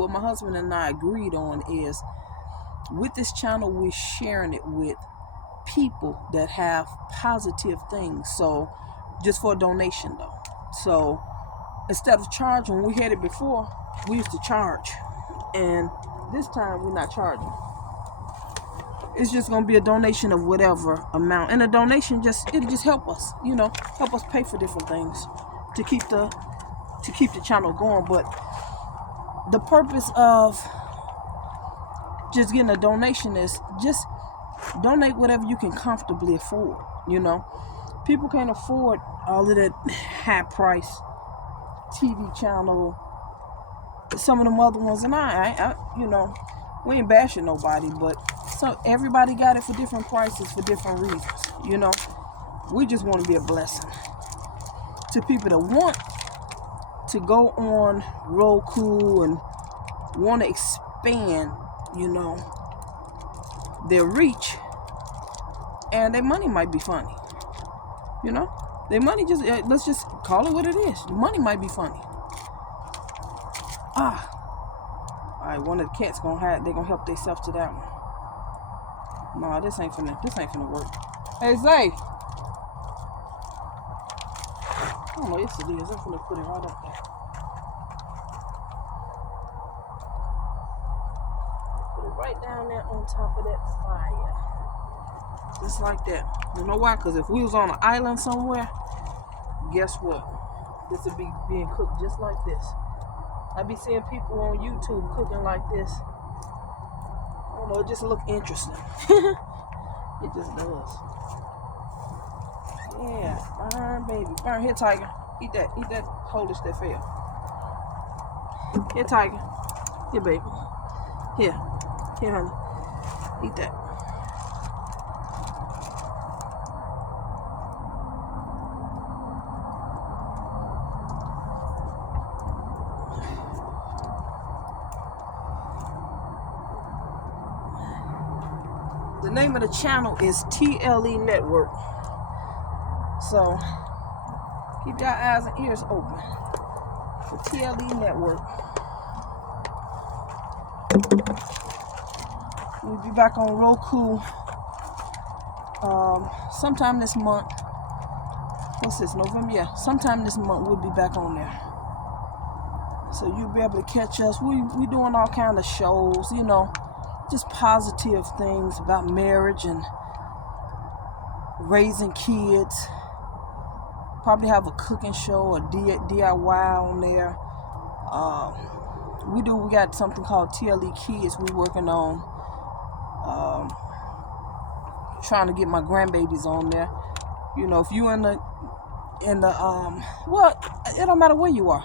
my husband and I agreed on is, with this channel, we're sharing it with people that have positive things. So just for a donation though. So instead of charging, when we had it before, we used to charge, and this time we're not charging. It's just gonna be a donation of whatever amount, and a donation it'll just help us, help us pay for different things to keep the channel going. But the purpose of just getting a donation is just donate whatever you can comfortably afford. People can't afford all of that high price TV channel, some of them other ones, and I we ain't bashing nobody, but so everybody got it for different prices for different reasons. We just want to be a blessing to people that want to go on Roku and want to expand, their reach, and their money might be funny. Their money let's just call it what it is. The money might be funny. All right, one of the cats they're gonna help themselves to that one. No, this ain't finna work. Hey, Zay. Oh no, yes it is. I'm gonna put it right up there. Put it right down there on top of that fire. Just like that. You know why? Because if we was on an island somewhere, guess what? This would be being cooked just like this. I be seeing people on YouTube cooking like this. I don't know, it just look interesting. It just does. Yeah, burn, baby. Burn. Here, Tiger. Eat that Polish that fell. Here, Tiger. Here, baby. Here, honey. Eat that. The name of the channel is TLE Network. So keep your eyes and ears open for TLE Network. We'll be back on Roku sometime this month. What's this, November? Yeah, sometime this month we'll be back on there. So you'll be able to catch us. We doing all kind of shows, just positive things about marriage and raising kids. Probably have a cooking show or DIY on there. We got something called TLE Kids we working on. Trying to get my grandbabies on there. If you in the well, it don't matter where you are.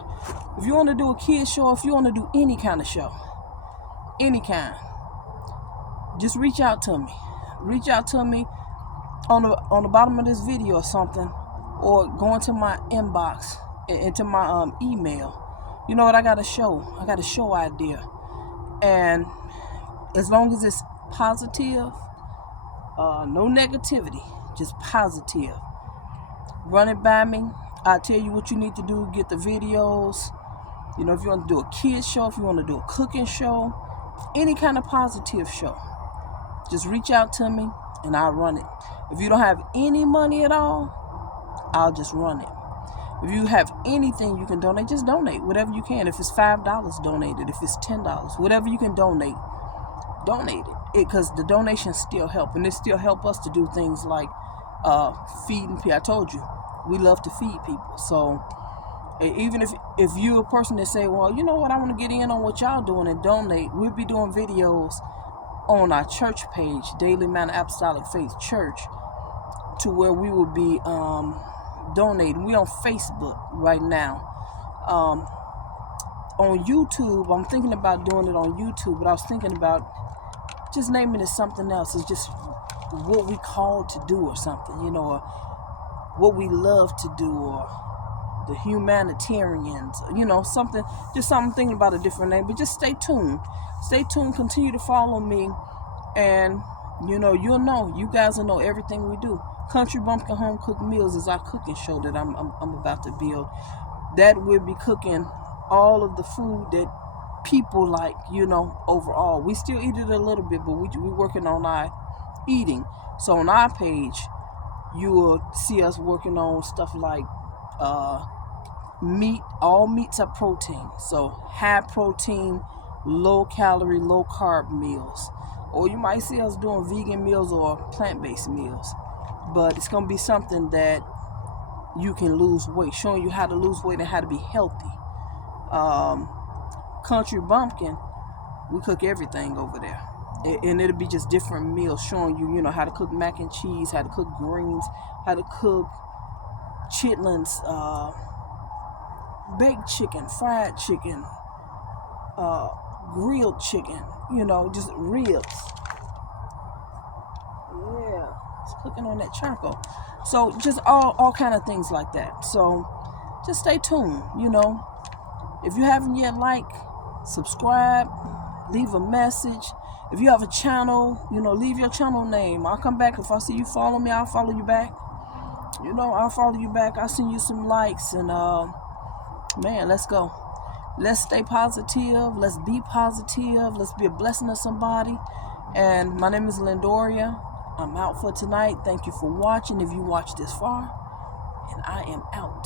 If you want to do a kid show, if you want to do any kind of show, any kind, just reach out to me. Reach out to me on the bottom of this video or something, or go into my inbox, into my email. You know what? I got a show idea, And as long as it's positive, no negativity, just positive. Run it by me. I'll tell you what you need to do. Get the videos. You know, if you want to do a kids show, if you want to do a cooking show, any kind of positive show, just reach out to me and I'll run it. If you don't have any money at all, I'll just run it. If you have anything you can donate, just donate whatever you can. If it's $5, donate it. If it's $10, whatever you can donate, donate it. Because the donations still help, and it still help us to do things like feeding people. I told you, we love to feed people. So even if you're a person that say, well, you know what, I want to get in on what y'all doing and donate, we'll be doing videos on our church page, Daily Manna Apostolic Faith Church, to where we will be donating. We on Facebook right now. On YouTube, I'm thinking about doing it on YouTube, but I was thinking about just naming it something else. It's just what we called to do or something, you know, or what we love to do, or the humanitarians, you know, something, just something, thinking about a different name. But just stay tuned. Stay tuned, continue to follow me, and you know, you guys will know everything we do. Country Bumpkin Home Cooked Meals is our cooking show that I'm about to build. That will be cooking all of the food that people like, you know, overall. We still eat it a little bit, but we're working on our eating. So on our page, you will see us working on stuff like meat. All meats are protein. So high protein, low calorie, low carb meals. Or you might see us doing vegan meals or plant-based meals. But it's going to be something that you can lose weight, showing you how to lose weight and how to be healthy. Country Bumpkin, we cook everything over there. And it'll be just different meals, showing you, you know, how to cook mac and cheese, how to cook greens, how to cook chitlins, baked chicken, fried chicken, grilled chicken, you know, just ribs. Yeah, it's cooking on that charcoal. So just all kind of things like that. So just stay tuned, you know. If you haven't yet, subscribe, leave a message. If you have a channel, you know, leave your channel name. I'll come back. If I see you follow me, I'll follow you back. You know, I'll follow you back. I'll send you some likes. And, man, let's go. Let's stay positive. Let's be positive. Let's be a blessing to somebody. And my name is Lindoria. I'm out for tonight. Thank you for watching if you watched this far. And I am out.